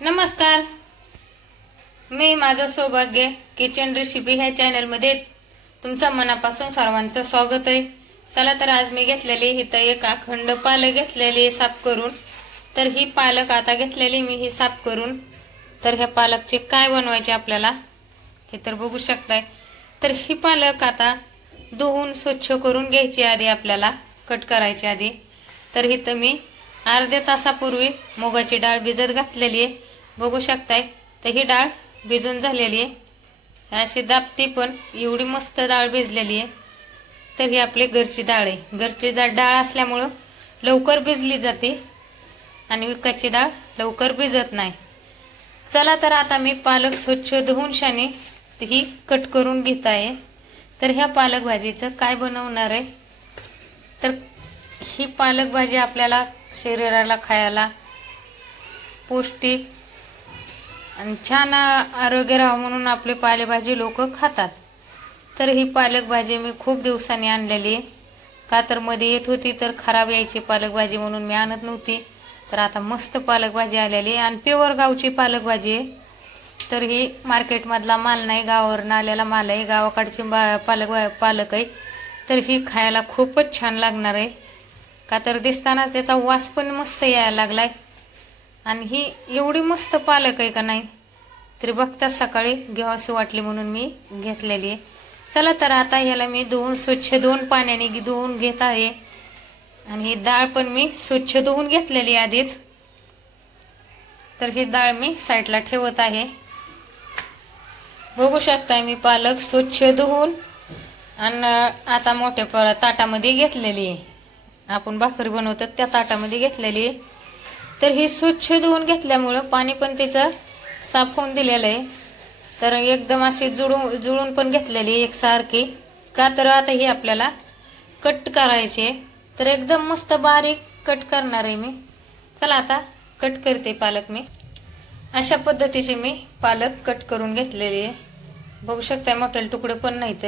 नमस्कार, मी माझं सौभाग्य किचन रेसिपी ह्या चॅनलमध्ये तुमचं मनापासून सर्वांचं स्वागत आहे। चला तर आज मी घेतलेली इथं एक अखंड पालक घेतलेली साफ करून, तर ही पालक आता घेतलेली मी ही साफ करून, तर ह्या पालकचे काय बनवायचे आपल्याला हे तर बघू शकताय। तर ही पालक आता धुवून स्वच्छ करून घ्यायची आधी, आपल्याला कट करायची आधी। तर इथं मी अर्ध्या तासापूर्वी मुगाची डाळ भिजत घातलेली आहे, बघू शकताय। तर ही डाळ भिजून झालेली आहे, अशी दाबती पण एवढी मस्त डाळ भिजलेली आहे। तर ही आपली घरची डाळ आहे, घरची डाळ असल्यामुळं लवकर भिजली जाते आणि विकतची डाळ लवकर भिजत नाही। चला तर आता मी पालक स्वच्छ धुवून शाने ही कट करून घेत आहे। तर ह्या पालक भाजीचं काय बनवणार आहे, तर ही पालक भाजी आपल्याला शरीराला खायला पौष्टिक आणि छान आरोग्य राहावं म्हणून आपले पालेभाजी लोक खातात। तर ही पालक भाजी मी खूप दिवसांनी आणलेली आहे, का तर मध्ये येत होती तर खराब यायची पालक भाजी म्हणून मी आणत नव्हती। तर आता मस्त पालक भाजी आलेली आहे आणि प्युअर गावची पालक भाजी आहे। तर ही मार्केटमधला माल नाही, गावावरून आलेला माल आहे, गावाकडची पालक आहे। तर ही खायला खूपच छान लागणार आहे, का तर दिसताना त्याचा वास पण मस्त यायला लागलाय आणि ही एवढी मस्त पालक आहे का नाही, तरी बघताच सकाळी घ्यावीशी वाटली म्हणून मी घेतलेली आहे। चला तर आता ह्याला मी धुवून स्वच्छ 2 पाण्याने धुवून घेत आहे आणि ही डाळ पण मी स्वच्छ धुवून घेतलेली आधीच। तर ही डाळ मी साईडला ठेवत आहे, बघू शकताय। मी पालक स्वच्छ धुवून आणि आता मोठ्या ताटामध्ये घेतलेली आहे, आपण भाकरी बनवतात त्या ताटामध्ये घेतलेली आहे। तर ही स्वच्छ धुवून घेतल्यामुळं पाणी पण तिचं साफ होऊन दिलेलं आहे। तर एकदम अशी जुळून पण घेतलेली एकसारखी, का तर आता ही आपल्याला कट करायची। तर एकदम मस्त बारीक कट करणार आहे मी। चला आता कट करते पालक मी। अशा पद्धतीचे मी पालक कट करून घेतलेली आहे, बघू शकताय, मोठे तुकडे पण नाहीत।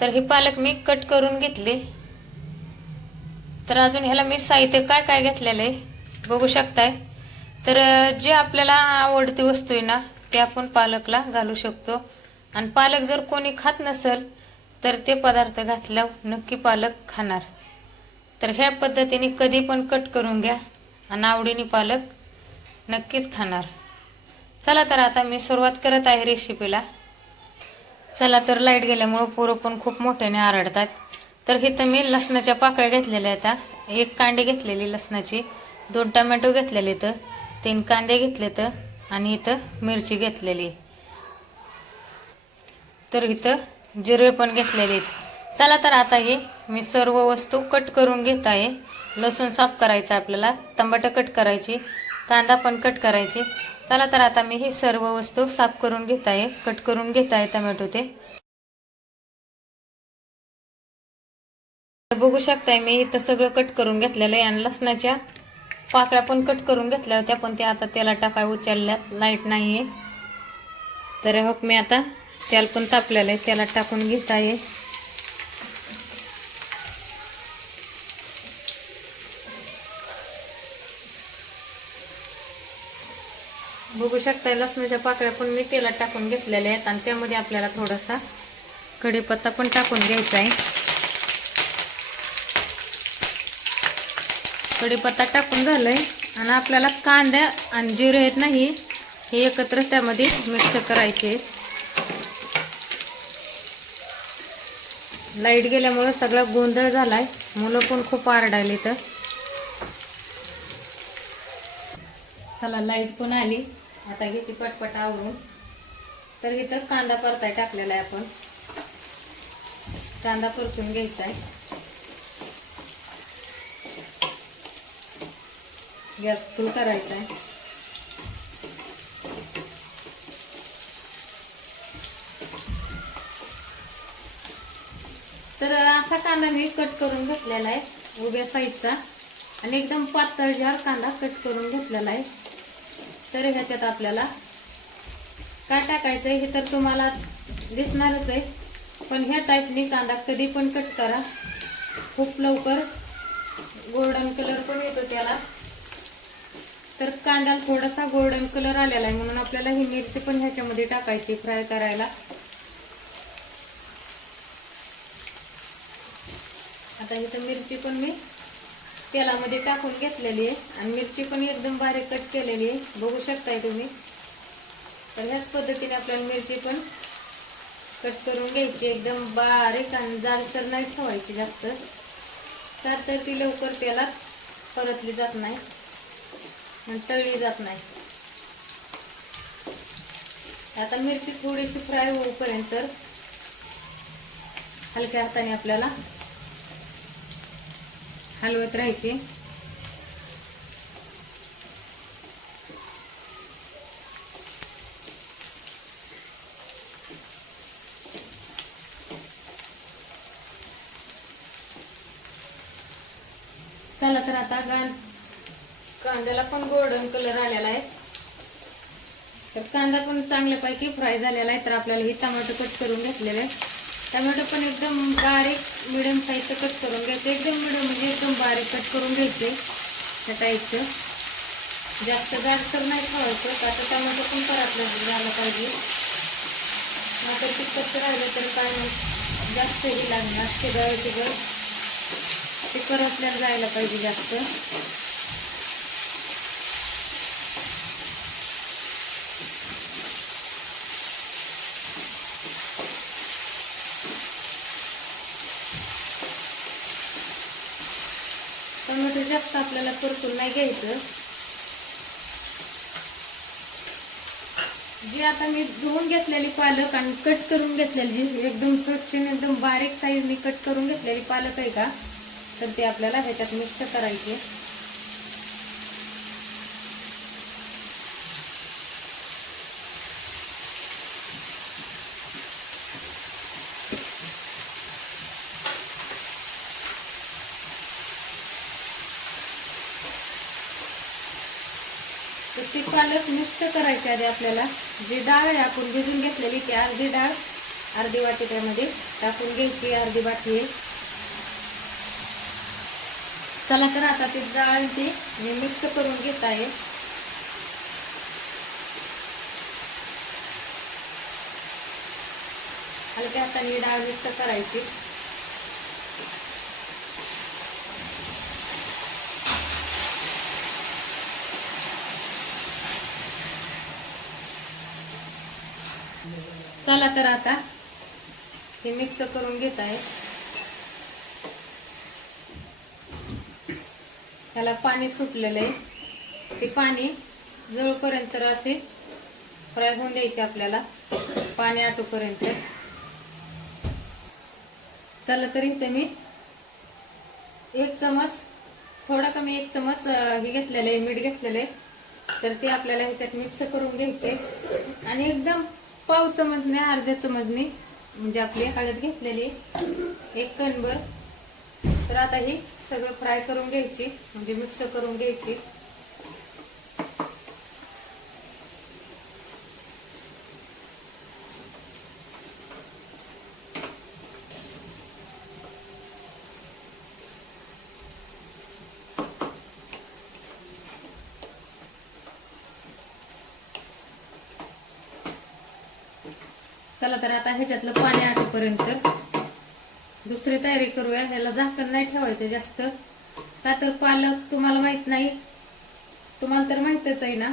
तर ही पालक मी कट करून घेतली। तर अजून ह्याला मी साहित्य काय काय घेतलेलं आहे बघू शकताय। तर जे आपल्याला आवडती वस्तू आहे ना ते आपण पालकला घालू शकतो, आणि पालक जर कोणी खात नसेल तर ते पदार्थ घातल्यावर नक्की पालक खाणार। तर ह्या पद्धतीने कधी पण कट करून घ्या आणि आवडीने पालक नक्कीच खाणार। चला तर आता मी सुरुवात करत आहे रेसिपीला। चला तर लाईट गेल्यामुळे पोरं पण खूप मोठ्याने आरडतात। तर इथं मी लसणाच्या पाकळ्या घेतलेल्या आहेत, 1 कांडी घेतलेली लसणाची, 2 टोमॅटो घेतलेले, तर 3 कांदे घेतले, तर आणि इथं मिरची घेतलेली, तर इथं जिरे पण घेतलेले आहेत। चला तर आता हे मी सर्व वस्तू कट करून घेत आहे। लसूण साफ करायचं आपल्याला, टमाटर कट करायची, कांदा पण कट करायची। चला तर आता मी ही सर्व वस्तू साफ करून घेत आहे, कट करून घेत आहे टोमॅटो ते। बघू शकताय मी इथं सगळं कट करून घेतलेलं आहे आणि लसणाच्या पाकळ्या पण कट करून घेतल्या होत्या, पण ते आता त्याला टाकाय उचलल्यात, लाईट नाहीये। तर हो मी आता तेल पण तापलेलं आहे, त्याला टाकून घेत आहे। बघू शकताय लसणाच्या पाकळ्या पण मी तेलात टाकून घेतलेल्या आहेत आणि त्यामध्ये आपल्याला थोडासा कढीपत्ता पण टाकून घ्यायचा आहे। कढीपत्ता टाकून झालंय आणि आपल्याला कांदा आणि जिरे आहेत नाही हे एकत्र त्यामध्ये मिक्स करायचे। लाईट गेल्यामुळे सगळा गोंधळ झालाय, मुलं पण खूप आरडायले। तर चला लाईट पण आली, आता घेते पटपट आवरून। तर इथं कांदा परताय टाकलेला आहे, आपण कांदा परतून घ्यायचा आहे, गॅस फुल करायचा आहे। तर असा कांदा मी कट करून घेतलेला आहे उभ्या साईडचा, आणि एकदम पातळ जार कांदा कट करून घेतलेला आहे। तर ह्याच्यात आपल्याला काय टाकायचं आहे हे तर तुम्हाला दिसणारच आहे, पण ह्या टाईपने कांदा कधी पण कट करा, खूप लवकर गोल्डन कलर पण येतो त्याला। तर कांद्याला थोडासा गोल्डन कलर आलेला आहे, म्हणून आपल्याला ही मिरची पण ह्याच्यामध्ये टाकायची फ्राय करायला. आता इथं मिरची पण मी तेलामध्ये टाकून घेतलेली आहे आणि मिरची पण एकदम बारीक कट केलेली आहे, बघू शकताय तुम्ही. तर ह्याच पद्धतीने आपल्याला मिरची पण कट करून घ्यायची, एकदम बारीक आणि जाडसर नाही ठेवायची जास्त, तर ती लवकर तेलात परतली जात नाही आणि तळली जात नाही. आता मिरची थोडीशी फ्राय होईपर्यंत हलक्या हाताने आपल्याला हलवत राहायची. चला तर आता कांद्याला पण गोल्डन कलर आलेला आहे, तर कांदा पण चांगल्यापैकी फ्राय झालेला आहे. तर आपल्याला हे टोमॅटो कट करून घेतलेले आहे. टोमॅटो पण एकदम बारीक मिडियम साईजचं कट करून घ्यायचं, एकदम मिडियम म्हणजे एकदम बारीक कट करून घ्यायचे त्या टाईपचं. जास्त जाडसर नाही ठेवायचं, का तर टोमॅटो पण परतलं झालं पाहिजे. नाहीतर ते कच्चं राहिलं तर काय नाही, जास्त हे लागणार शिजायचं, ते परतल्याला जायला पाहिजे जास्त. टोमॅटो जास्त आपल्याला परतून नाही घ्यायचं. जी आता मी धुवून घेतलेली पालक आणि कट करून घेतलेली, जी एकदम स्वच्छ एकदम बारीक साईजने कट करून घेतलेली पालक आहे का, तर ते आपल्याला ह्याच्यात मिक्स करायचे. तर ती पालक मिक्स करायची आधी आपल्याला. जी डाळ आहे आपण भिजून घेतलेली, ती अर्धी डाळ अर्धी वाटी त्यामध्ये टाकून घ्यायची, अर्धी वाटी आहे. चला तर आता ती डाळ ती मी मिक्स करून घेत आहे. हलक्या हाताने डाळ मिक्स करायची. चला तर आता हे मिक्स करून घेत आहे. त्याला पाणी सुटलेलं आहे, ते पाणी जवळपर्यंत असे फ्राय होऊन द्यायचे आपल्याला, पाणी आटूपर्यंत. चला तरी इथे मी एक चमच, थोडा कमी एक चमच हे घेतलेलं आहे, मीठ घेतलेलं आहे. तर ते आपल्याला ह्याच्यात मिक्स करून घ्यायचे आणि एकदम पाव चमचने अर्ध्या चमचने म्हणजे आपली हळद घेतलेली एक कणभर. तर आता ही सगळं फ्राय करून घ्यायची, म्हणजे मिक्स करून घ्यायची. चला तर आता ह्याच्यातलं पाणी आटेपर्यंत दुसरी तयारी करूया. ह्याला झाकण नाही ठेवायचं जास्त, का तर पालक तुम्हाला माहित नाही, तुम्हाला तर माहितच आहे ना,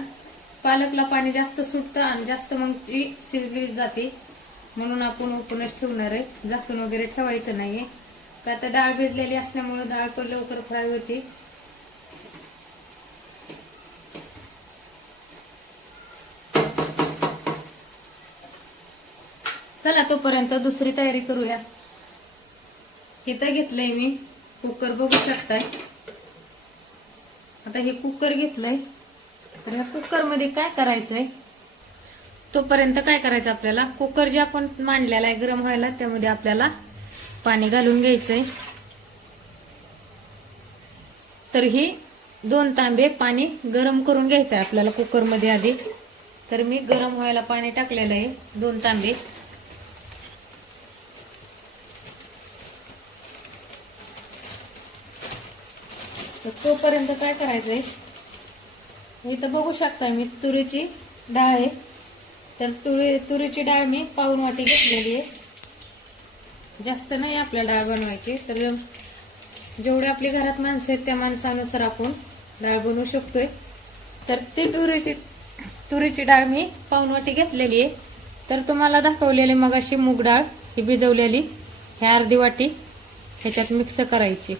पालकला पाणी जास्त सुटतं आणि जास्त मग ती शिजली जाते. म्हणून आपण ओपनच ठेवणार आहे, झाकण वगैरे ठेवायचं नाहीये, का तर डाळ भिजलेली असल्यामुळे डाळ पण लवकर फ्राय होते. चला तोपर्यंत दुसरी तयारी करूया. इथं घेतलंय मी कुकर, बघू शकताय. आता हे कुकर घेतलंय, तर ह्या कुकर मध्ये काय करायचंय, तोपर्यंत काय करायचं आपल्याला, कुकर जे आपण मांडलेला आहे गरम व्हायला, त्यामध्ये आपल्याला पाणी घालून घ्यायचंय. तर ही 2 तांबे पाणी गरम करून घ्यायचंय आपल्याला कुकर मध्ये आधी. तर मी गरम व्हायला पाणी टाकलेलं आहे 2 तांबे. तर तोपर्यंत काय करायचंय, इथं बघू शकता मी तुरीची डाळ आहे. तर तुरीची डाळ मी पाऊण वाटी घेतलेली आहे. जास्त नाही आपल्या डाळ बनवायची, तर जेवढे आपली घरात माणसं आहेत त्या माणसानुसार आपण डाळ बनवू शकतोय. तर ती तुरीची डाळ मी पाऊण वाटी घेतलेली आहे. तर तुम्हाला दाखवलेली मगाशी मूग डाळ ही भिजवलेली, ही अर्धी वाटी ह्याच्यात मिक्स करायची.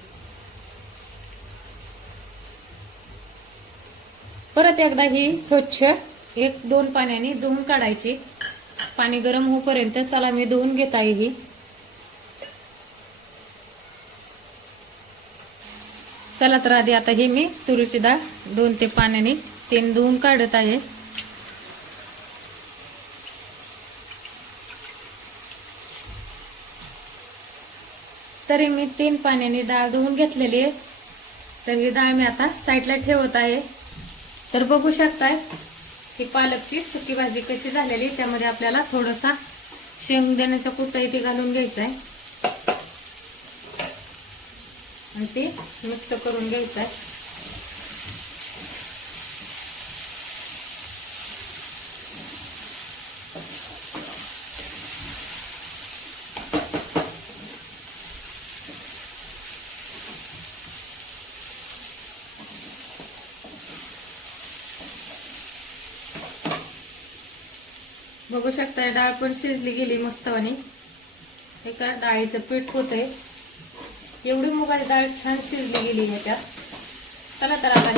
परत एकदा ही स्वच्छ 1-2 पाण्याने धुवून काढायची. पाणी गरम होईपर्यंत चला मी धुवून घेत आहे ही. चला तर आधी आता ही मी तुरीची डाळ 2 पाण्याने 3 धुवून काढत आहे. तरी मी 3 पाण्याने डाळ धुवून घेतलेली आहे. तर ही डाळ मी आता साईडला ठेवत आहे. तर बघू शकताय ही पालकची सुकी भाजी कशी झालेली. त्यामध्ये आपल्याला थोडासा शेंगदाण्याचा कूट इथे घालून घ्यायचा आहे आणि ते मिक्स करून घ्यायचं आहे. बघू शकताय डाळ पण शिजली गेली मस्तवानी. एका डाळीचं पीठ होतंय. एवढी मुगाची डाळ छान शिजली गेली ह्याच्यात. चला तर आता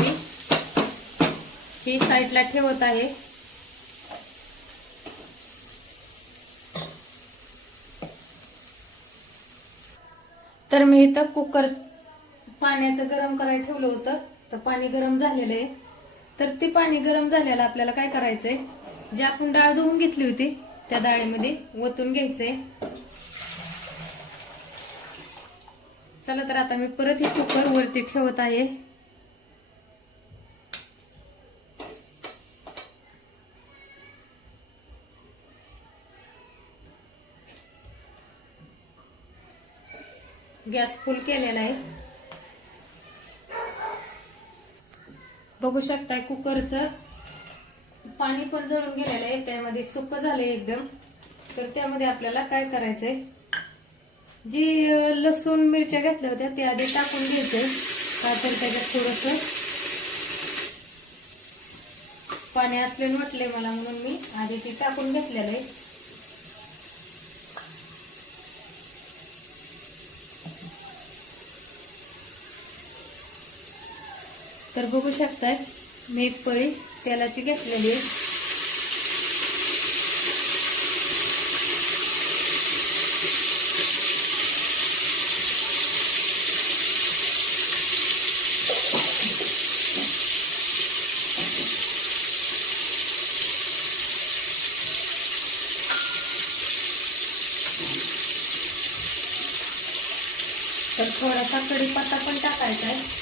ही साईडला ठेवत आहे. तर मी इथं कुकर पाण्याचं गरम करायला ठेवलं होतं. तर पाणी गरम झालेलं आहे. तर ते पाणी गरम झालेलं आपल्याला काय करायचंय, जी आपण डाळ धुवून घेतली होती त्या डाळीमध्ये ओतून घ्यायचंय. चला तर आता मी परत हे कुकर वरती ठेवत आहे. गॅस फुल केलेला आहे. बघू शकताय कुकरचं पाणी पण जळून गेलेलं आहे. त्यामध्ये सुक्क झालंय एकदम. तर त्यामध्ये आपल्याला काय करायचंय, जी लसूण मिरच्या घातल्या होत्या ते आधी टाकून घ्यायचंय. का तर त्याच्यात थोडस पाणी असलेलं म्हटलंय मला, म्हणून मी आधी ती टाकून घेतलेलं आहे. तर बघू शकताय मी एक पळी तेलाची घेतलेली आहे. तर थोडासा कढीपत्ता पण टाकायचा आहे.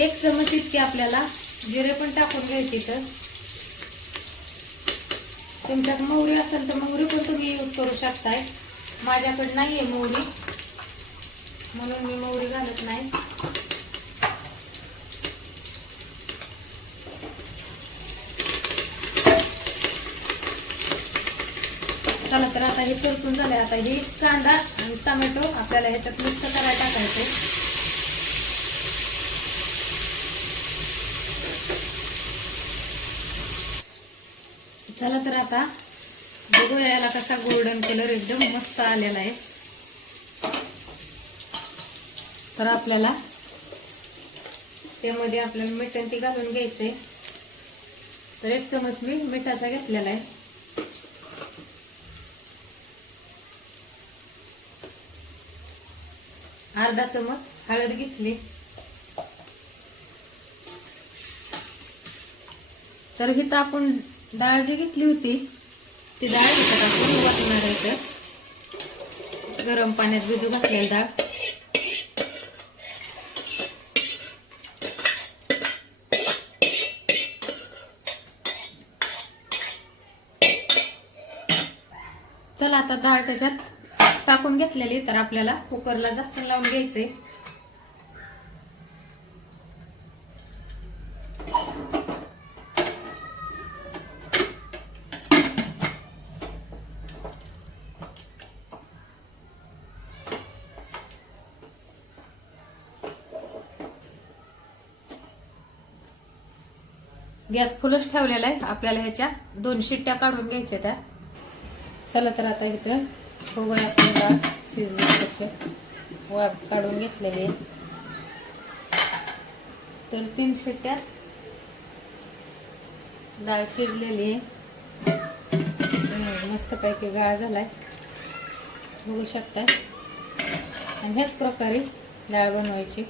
एक चमच इतकी आपल्याला जिरे पण टाकून घ्यायची. तर तुमच्यात मोहरी असेल तर मोहरी पण तुम्ही यूज करू शकताय. माझ्याकडे नाहीये मोहरी, म्हणून मी मोहरी घालत नाही. चला तर आता हे परतून झाले. आता हे कांदा आणि टोमॅटो आपल्याला ह्याच्यात मिक्स करायला टाकायचे. चला तर आता बघू याला कसा गोल्डन कलर एकदम मस्त आलेला आहे. तर आपल्याला त्यामध्ये आपल्याला मीठ ती घालून घ्यायचंय. तर 1 चमच मी मिठाचा घेतलेला आहे. अर्धा चमच हळद घेतली. तर इथं आपण डाळ जी घेतली होती ती डाळ ह्याच्यात आपण वाटणार आहे. तर गरम पाण्यात भिजू घातलेली डाळ चला आता डाळ त्याच्यात टाकून घेतलेली, तर आपल्याला कुकरला झाकण लावून घ्यायचंय. गॅस फुलच ठेवलेला आहे. आपल्याला ह्याच्या 2 शिट्ट्या काढून घ्यायच्या त्या. चला तर आता इथं बघूया आपण डाळ शिजली कशी. वाफ काढून घेतलेली आहे. तर 3 शिट्ट्या डाळ शिजलेली आहे. मस्तपैकी गाळ झालाय बघू शकता. आणि ह्याच प्रकारे डाळ बनवायची.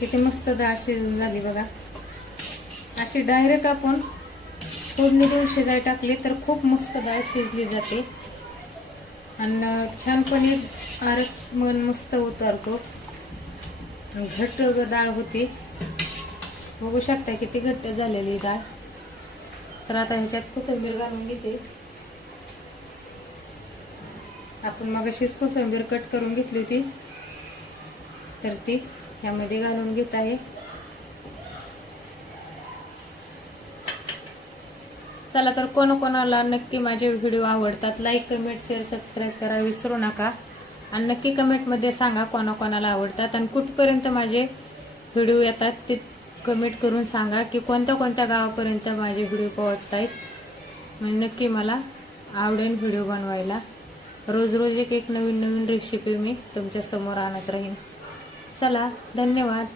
किती मस्त डाळ शिजून झाली बघा. अशी डायरेक्ट आपण फोडणी देऊन शिजाय टाकली तर खूप मस्त डाळ शिजली जाते आणि छानपणे आरस मन मस्त उतरतो. घट्ट डाळ होती बघू शकता किती घट्ट झालेली डाळ. तर आता ह्याच्यात कोथिंबीर घालून घेते. आपण मग अशीच कोथिंबीर कट करून घेतली होती, तर ती ह्यामध्ये घालून घेत आहे. चला तर कोणाला नक्की माझे व्हिडिओ आवडतात लाईक कमेंट शेअर सबस्क्राईब करा विसरू नका. आणि नक्की कमेंटमध्ये सांगा कोणाला आवडतात आणि कुठपर्यंत माझे व्हिडिओ येतात ते कमेंट करून सांगा की कोणत्या गावापर्यंत माझे व्हिडिओ पोहोचतायत. म्हणजे नक्की मला आवडेल व्हिडिओ बनवायला. रोज एक नवीन रेसिपी मी तुमच्या समोर आणत राहीन. चला धन्यवाद.